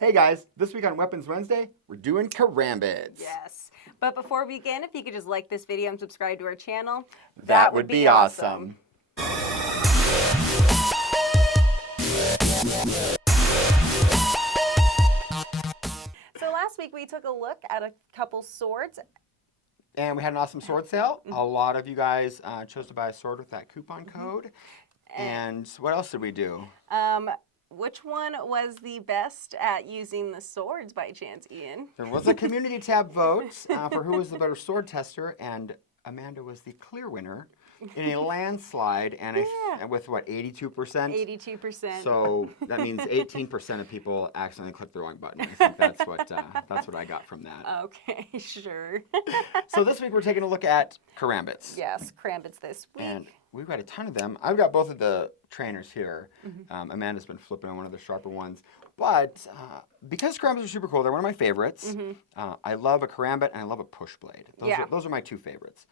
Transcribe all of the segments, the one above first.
Hey guys, this week on Weapons Wednesday, we're doing Karambits. Yes. But before we begin, if you could just like this video and subscribe to our channel, That would be awesome. So last week we took a look at a couple swords. And we had an awesome sword sale. A lot of you guys chose to buy a sword with that coupon code. And what else did we do? Which one was the best at using the swords by chance, Ian? There was a community tab vote for who was the better sword tester, and Amanda was the clear winner in a landslide, and with what, 82%? 82%. So that means 18% of people accidentally clicked the wrong button. I think that's what I got from that. Okay, sure. So this week we're taking a look at Karambits. Yes, Karambits this week. And we've got a ton of them. I've got both of the trainers here. Amanda's been flipping on one of the sharper ones. But because Karambits are super cool, they're one of my favorites. I love a Karambit and I love a push blade. Those are my two favorites.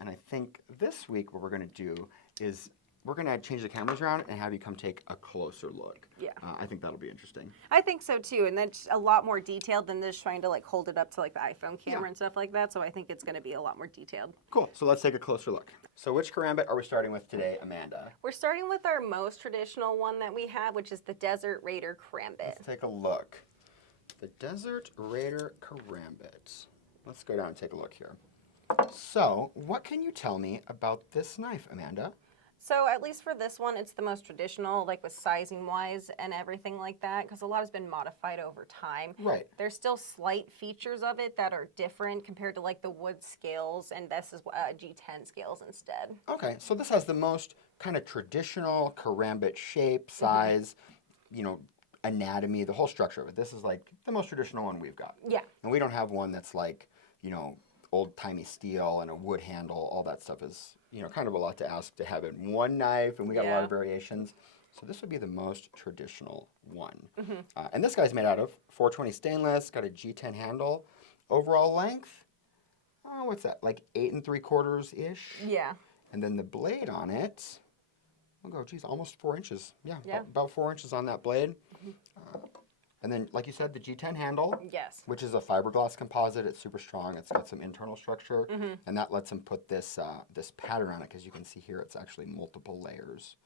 And I think this week what we're going to do is we're going to change the cameras around and have you come take a closer look. Yeah. I think that'll be interesting. I think so too, and that's a lot more detailed than just trying to like hold it up to like the iPhone camera and stuff like that. So I think it's going to be a lot more detailed. Cool. So let's take a closer look. So which Karambit are we starting with today, Amanda? We're starting with our most traditional one that we have, which is the Desert Raider Karambit. Let's take a look. The Desert Raider Karambit. Let's go down and take a look here. So, what can you tell me about this knife, Amanda? So at least for this one, it's the most traditional, like with sizing wise and everything like that, because a lot has been modified over time. Right. There's still slight features of it that are different compared to like the wood scales, and this is G10 scales instead. Okay, so this has the most kind of traditional Karambit shape, size, anatomy, the whole structure of it. This is like the most traditional one we've got. Yeah. And we don't have one that's like, old-timey steel and a wood handle. All that stuff is, kind of a lot to ask to have in one knife, and we got a lot of variations. So this would be the most traditional one. And this guy's made out of 420 stainless, got a G10 handle. Overall length, what's that, like 8 3/4-ish? Yeah. And then the blade on it, we'll go, geez, almost 4 inches. Yeah. About 4 inches on that blade. And then, like you said, the G10 handle, which is a fiberglass composite. It's super strong. It's got some internal structure, and that lets them put this this pattern on it, because you can see here it's actually multiple layers.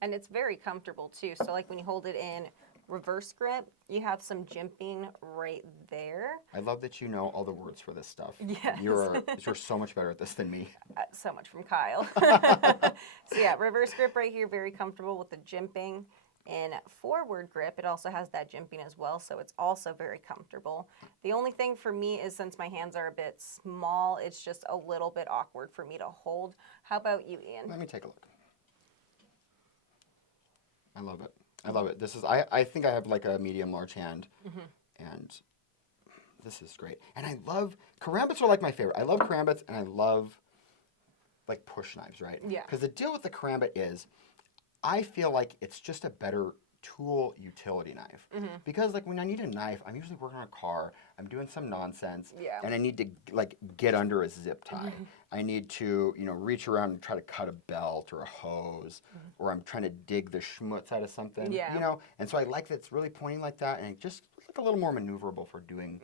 And it's very comfortable, too. So, like, when you hold it in reverse grip, you have some jimping right there. I love that you know all the words for this stuff. Yes. You're so much better at this than me. So much from Kyle. So, yeah, reverse grip right here, very comfortable with the jimping. In forward grip, it also has that jimping as well, so it's also very comfortable. The only thing for me is, since my hands are a bit small, it's just a little bit awkward for me to hold. How about you, Ian? Let me take a look. I love it. I love it. This is, I think I have like a medium large hand, and this is great. And I love, Karambits are like my favorite. I love Karambits, and I love like push knives, right? Yeah. Because the deal with the Karambit is, I feel like it's just a better tool utility knife. Because like when I need a knife, I'm usually working on a car, I'm doing some nonsense, and I need to like get under a zip tie. I need to, reach around and try to cut a belt or a hose, or I'm trying to dig the schmutz out of something, And so I like that it's really pointing like that, and it just like a little more maneuverable for doing,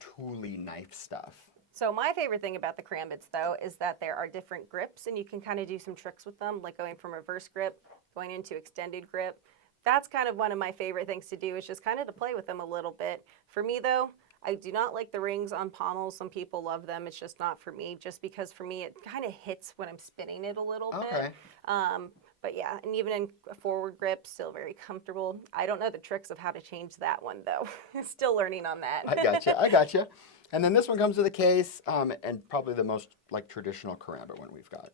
tooly knife stuff. So my favorite thing about the Karambits, though, is that there are different grips, and you can kind of do some tricks with them, like going from reverse grip, going into extended grip. That's kind of one of my favorite things to do, is just kind of to play with them a little bit. For me, though, I do not like the rings on pommels. Some people love them. It's just not for me, just because for me it kind of hits when I'm spinning it a little bit. But yeah, and even in a forward grip, still very comfortable. I don't know the tricks of how to change that one, though. Still learning on that. I gotcha. And then this one comes with a case, and probably the most like traditional Karambit one we've got.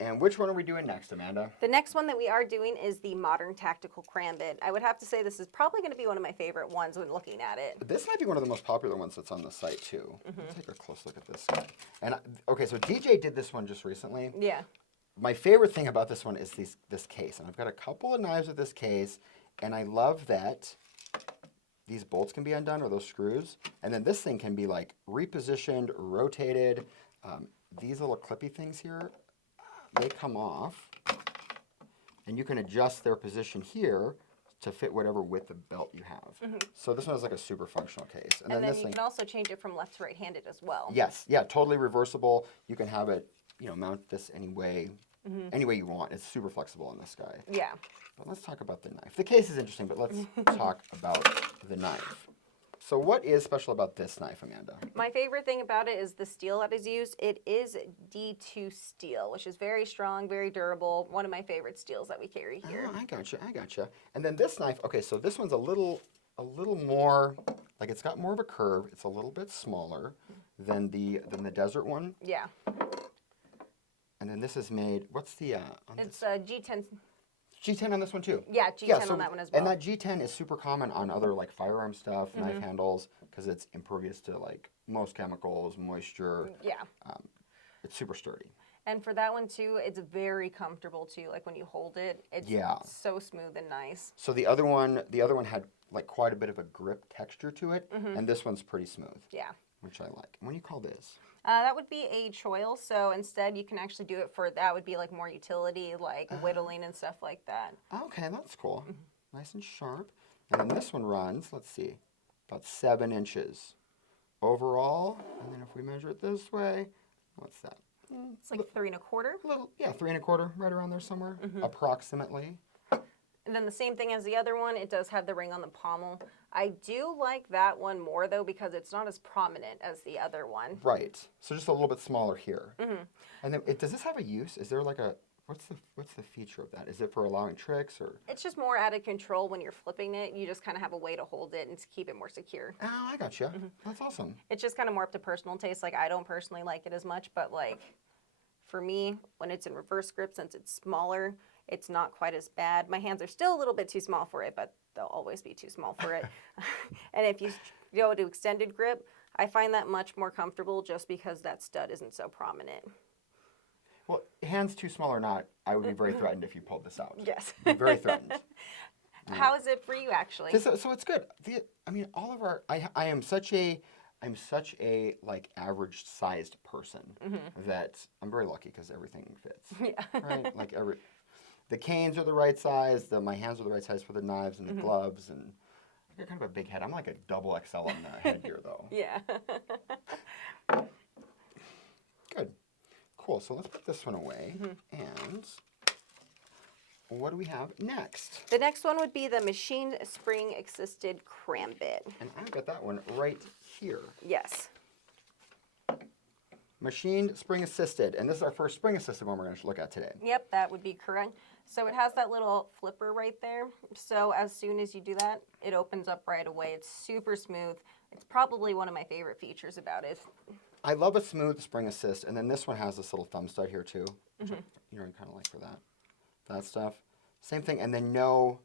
And which one are we doing next, Amanda? The next one that we are doing is the Modern Tactical Karambit. I would have to say this is probably going to be one of my favorite ones when looking at it. This might be one of the most popular ones that's on the site, too. Let's take a close look at this guy. And okay, so DJ did this one just recently. Yeah. My favorite thing about this one is this case. And I've got a couple of knives with this case, and I love that these bolts can be undone, or those screws. And then this thing can be like repositioned, rotated. These little clippy things here, they come off, and you can adjust their position here to fit whatever width of belt you have. So this one is like a super functional case. And then this you can also change it from left to right-handed as well. Yes, yeah, totally reversible. You can have it, mount this any way you want. It's super flexible in this guy. Yeah. But let's talk about the knife. The case is interesting, but let's talk about the knife. So what is special about this knife, Amanda? My favorite thing about it is the steel that is used. It is D2 steel, which is very strong, very durable. One of my favorite steels that we carry here. Oh, I gotcha. And then this knife, okay, so this one's a little more, like it's got more of a curve. It's a little bit smaller than the desert one. Yeah. And then this is made, what's the... it's a G10. G10 on this one too. Yeah, G10 on that one as well. And that G10 is super common on other like firearm stuff, knife handles, because it's impervious to like most chemicals, moisture. Yeah. It's super sturdy. And for that one too, it's very comfortable too. Like when you hold it, it's so smooth and nice. So the other one had like quite a bit of a grip texture to it, and this one's pretty smooth. Yeah. Which I like. And what do you call this? That would be a choil, so instead you can actually do it for, that would be like more utility, like whittling and stuff like that. Okay, that's cool. Nice and sharp. And then this one runs, let's see, about 7 inches overall. And then if we measure it this way, what's that? It's like 3 1/4? 3 1/4, right around there somewhere, approximately. And then the same thing as the other one, it does have the ring on the pommel. I do like that one more though because it's not as prominent as the other one. Right. So just a little bit smaller here. And then does this have a use? Is there like a what's the feature of that? Is it for allowing tricks or? It's just more out of control when you're flipping it. You just kind of have a way to hold it and to keep it more secure. Oh, I gotcha. That's awesome. It's just kind of more up to personal taste. Like I don't personally like it as much, but like for me, when it's in reverse grip, since it's smaller, it's not quite as bad. My hands are still a little bit too small for it, but they'll always be too small for it. And if you go to extended grip, I find that much more comfortable just because that stud isn't so prominent. Well, hands too small or not, I would be very threatened if you pulled this out. Yes. I'd be very threatened. How is it for you, actually? So it's good. All of our, I am such a like average sized person that I'm very lucky because everything fits. Yeah. Right? Like the canes are the right size, my hands are the right size for the knives and the gloves, and I got kind of a big head. I'm like a double XL on the headgear though. Yeah. Good. Cool. So let's put this one away. And what do we have next? The next one would be the machine spring assisted Karambit. And I've got that one right here. Yes. Machined spring assisted. And this is our first spring assisted one we're going to look at today. Yep, that would be correct. So it has that little flipper right there. So as soon as you do that, it opens up right away. It's super smooth. It's probably one of my favorite features about it. I love a smooth spring assist. And then this one has this little thumb stud here too. Which I kind of like for that stuff. Same thing. And then no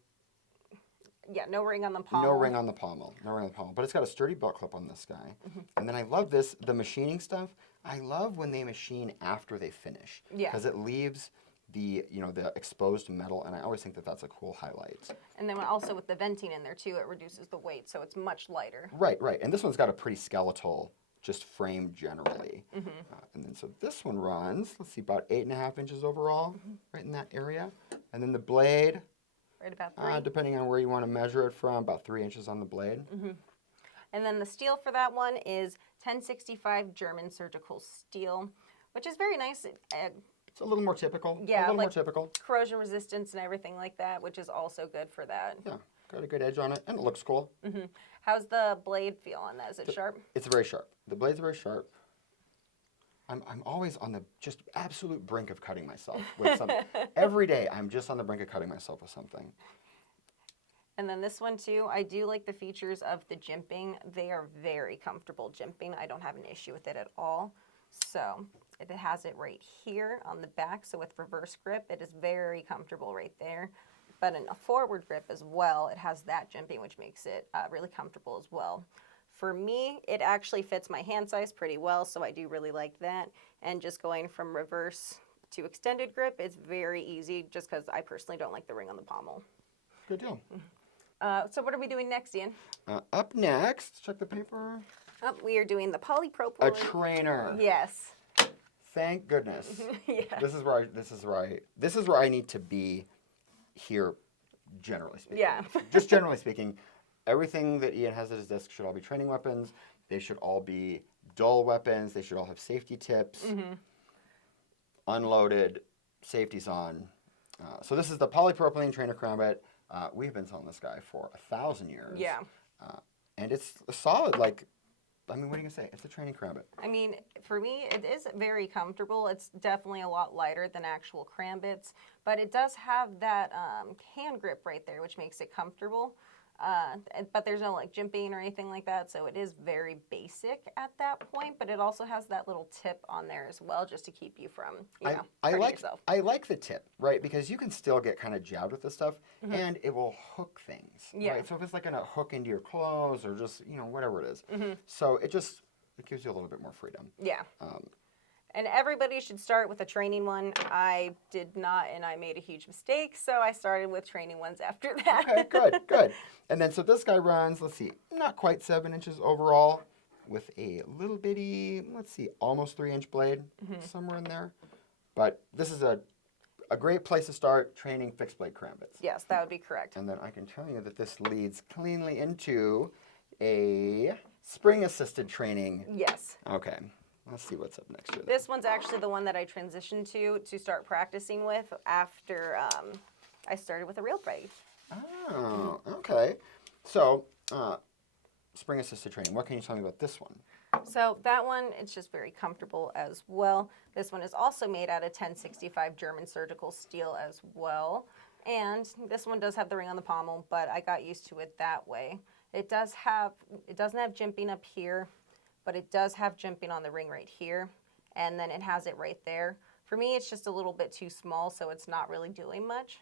ring on the pommel. No ring on the pommel. But it's got a sturdy belt clip on this guy. And then I love the machining stuff. I love when they machine after they finish. Yeah. Because it leaves the exposed metal, and I always think that that's a cool highlight. And then also with the venting in there too, it reduces the weight, so it's much lighter. Right. And this one's got a pretty skeletal just frame generally. And then so this one runs, let's see, about 8.5 inches overall, right in that area. And then the blade, right about 3. Depending on where you want to measure it from, about 3 inches on the blade. And then the steel for that one is 1065 German surgical steel, which is very nice. It's a little more typical. Yeah, a little more typical. Corrosion resistance and everything like that, which is also good for that. Yeah, got a good edge on it, and it looks cool. How's the blade feel on that? Is it sharp? It's very sharp. The blade's very sharp. I'm always on the just absolute brink of cutting myself with something. Every day, I'm just on the brink of cutting myself with something. And then this one too, I do like the features of the jimping. They are very comfortable jimping. I don't have an issue with it at all. So it has it right here on the back. So with reverse grip, it is very comfortable right there. But in a forward grip as well, it has that jimping, which makes it really comfortable as well. For me, it actually fits my hand size pretty well, so I do really like that. And just going from reverse to extended grip, it's very easy just because I personally don't like the ring on the pommel. Good deal. So what are we doing next, Ian? Up next, check the paper. We are doing the polypropylene. A trainer. Yes. Thank goodness. Yeah. This is where I need to be here generally speaking. Yeah. Just generally speaking, everything that Ian has at his desk should all be training weapons. They should all be dull weapons. They should all have safety tips. Unloaded, safety's on. So this is the polypropylene trainer Karambit. We've been selling this guy for 1,000 years. Yeah. And it's a solid, like, I mean, what are you going to say? It's a training Karambit. I mean, for me, it is very comfortable. It's definitely a lot lighter than actual Karambits, but it does have that hand grip right there, which makes it comfortable. But there's no like jimping or anything like that, so it is very basic at that point. But it also has that little tip on there as well, just to keep you from, hurting yourself. I like the tip, right? Because you can still get kind of jabbed with this stuff, and it will hook things, right? So if it's like gonna hook into your clothes or just whatever it is, so it gives you a little bit more freedom. Yeah. And everybody should start with a training one. I did not, and I made a huge mistake, so I started with training ones after that. Okay, good. And then, so this guy runs, let's see, not quite 7 inches overall, with a little bitty, let's see, almost 3-inch blade, somewhere in there. But this is a great place to start training fixed blade Karambits. Yes, that would be correct. And then I can tell you that this leads cleanly into a spring-assisted training. Yes. Okay. Let's see what's up next year. This one's actually the one that I transitioned to start practicing with after I started with a real blade. Oh, okay. So, spring-assisted training. What can you tell me about this one? So that one, it's just very comfortable as well. This one is also made out of 1065 German surgical steel as well. And this one does have the ring on the pommel, but I got used to it that way. It doesn't have jimping up here, but it does have jimping on the ring right here, and then it has it right there. For me, it's just a little bit too small, so it's not really doing much,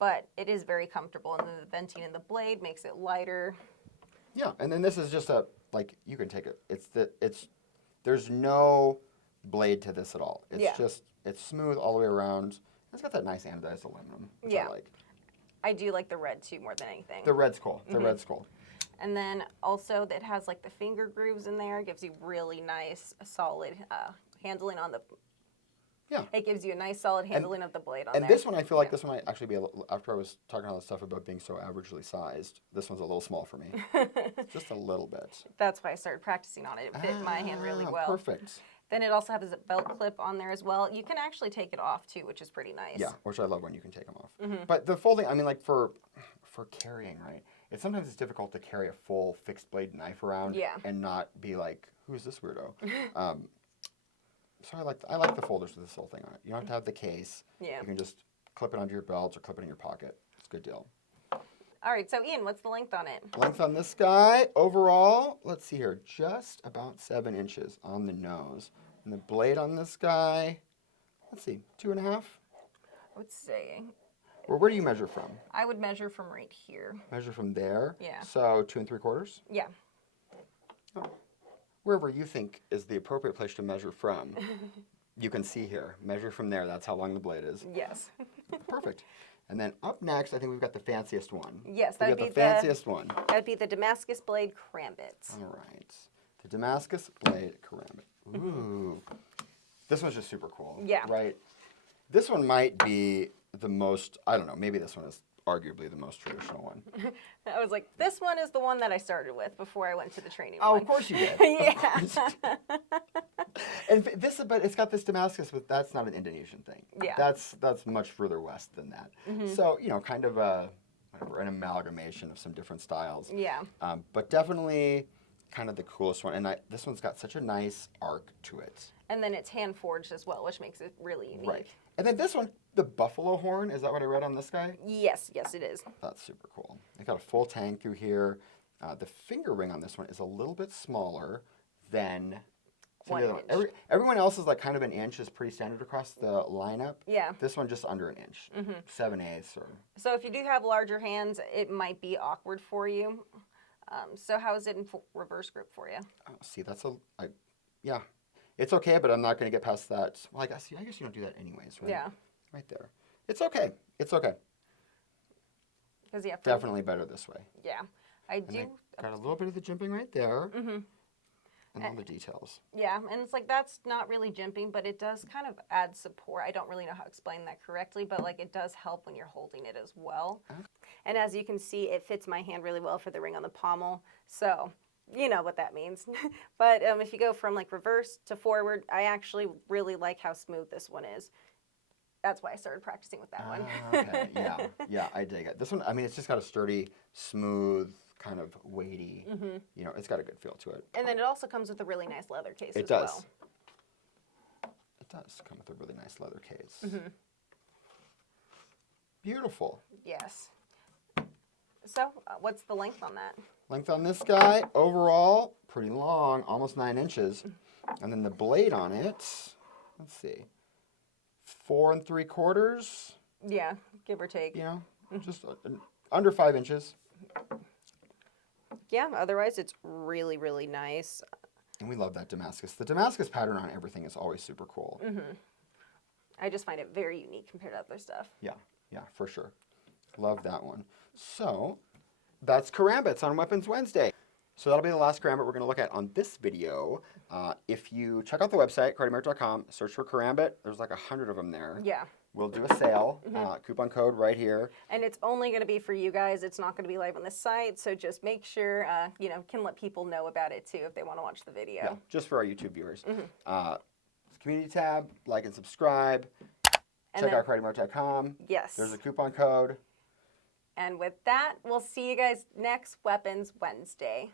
but it is very comfortable, and the venting in the blade makes it lighter. Yeah, and then this is just you can take it. There's no blade to this at all. It's smooth all the way around. It's got that nice anodized aluminum, which I like. I do like the red too more than anything. The red's cool. Red's cool. And then also it has like the finger grooves in there. It gives you really nice, solid handling on the. Yeah. It gives you a nice, solid handling of the blade on there. And this one, I feel like this one might actually be after I was talking all this stuff about being so averagely sized. This one's a little small for me. Just a little bit. That's why I started practicing on it. It fit my hand really well. Perfect. Then it also has a belt clip on there as well. You can actually take it off too, which is pretty nice. Yeah, which I love when you can take them off. But the folding, I mean, like for carrying, right? Sometimes it's difficult to carry a full fixed blade knife around and not be like, who's this weirdo? So I like the folders with this whole thing on it. You don't have to have the case. Yeah. You can just clip it onto your belt or clip it in your pocket. It's a good deal. All right, so Ian, what's the length on it? Length on this guy, overall, let's see here, just about 7 inches on the nose. And the blade on this guy, let's see, 2.5? I would say. Where do you measure from? I would measure from right here. Measure from there? Yeah. So 2 3/4? Yeah. Oh. Wherever you think is the appropriate place to measure from, you can see here. Measure from there. That's how long the blade is. Yes. Perfect. And then up next, I think we've got the fanciest one. Yes, that would be the fanciest one. That would be the Damascus blade Karambits. All right. The Damascus blade Karambit. Ooh. This one's just super cool. Yeah. Right? This one might be the most, I don't know, maybe this one is arguably the most traditional one. I was like, this one is the one that I started with before I went to the training one. one. Of course you did. Yeah. And but it's got this Damascus, that's not an Indonesian thing. Yeah. That's much further west than that. So, kind of an amalgamation of some different styles. Yeah. But definitely kind of the coolest one. And this one's got such a nice arc to it. And then it's hand forged as well, which makes it really unique. Right. And then this one, the buffalo horn, is that what I read on this guy? Yes, it is. That's super cool. It's got a full tang through here. The finger ring on this one is a little bit smaller than the other one. Everyone else is like kind of an inch is pretty standard across the lineup. Yeah. This one just under an inch, 7/8 or. So if you do have larger hands, it might be awkward for you. So how is it in reverse grip for you? See, yeah. It's okay, but I'm not going to get past that. Well, I guess you don't do that anyways, right? Yeah. Right there. It's okay. It's okay. Because you have to. Definitely better this way. Yeah. I do. Got a little bit of the jimping right there. And all the details. Yeah, and it's like that's not really jimping, but it does kind of add support. I don't really know how to explain that correctly, but like it does help when you're holding it as well. Okay. And as you can see, it fits my hand really well for the ring on the pommel. So you know what that means. But if you go from like reverse to forward, I actually really like how smooth this one is. That's why I started practicing with that one. Okay, yeah, I dig it. This one, I mean, it's just got a sturdy, smooth, kind of weighty, you know, it's got a good feel to it. And then it also comes with a really nice leather case as well. It does come with a really nice leather case. Beautiful. Yes. So, what's the length on that? Length on this guy, overall, pretty long, almost 9 inches. And then the blade on it, let's see, 4 3/4. Yeah, give or take. You know, just under 5 inches. Yeah, otherwise it's really, really nice. And we love that Damascus. The Damascus pattern on everything is always super cool. I just find it very unique compared to other stuff. Yeah, for sure. Love that one. So, that's Karambits on Weapons Wednesday. So that'll be the last Karambit we're going to look at on this video. If you check out the website, KarateMart.com, search for Karambit. There's like 100 of them there. Yeah. We'll do a sale, coupon code right here. And it's only going to be for you guys. It's not going to be live on the site. So just make sure, you know, can let people know about it too if they want to watch the video. Yeah, just for our YouTube viewers. Community tab, like and subscribe. Check out KarateMart.com. Yes. There's a coupon code. And with that, we'll see you guys next Weapons Wednesday.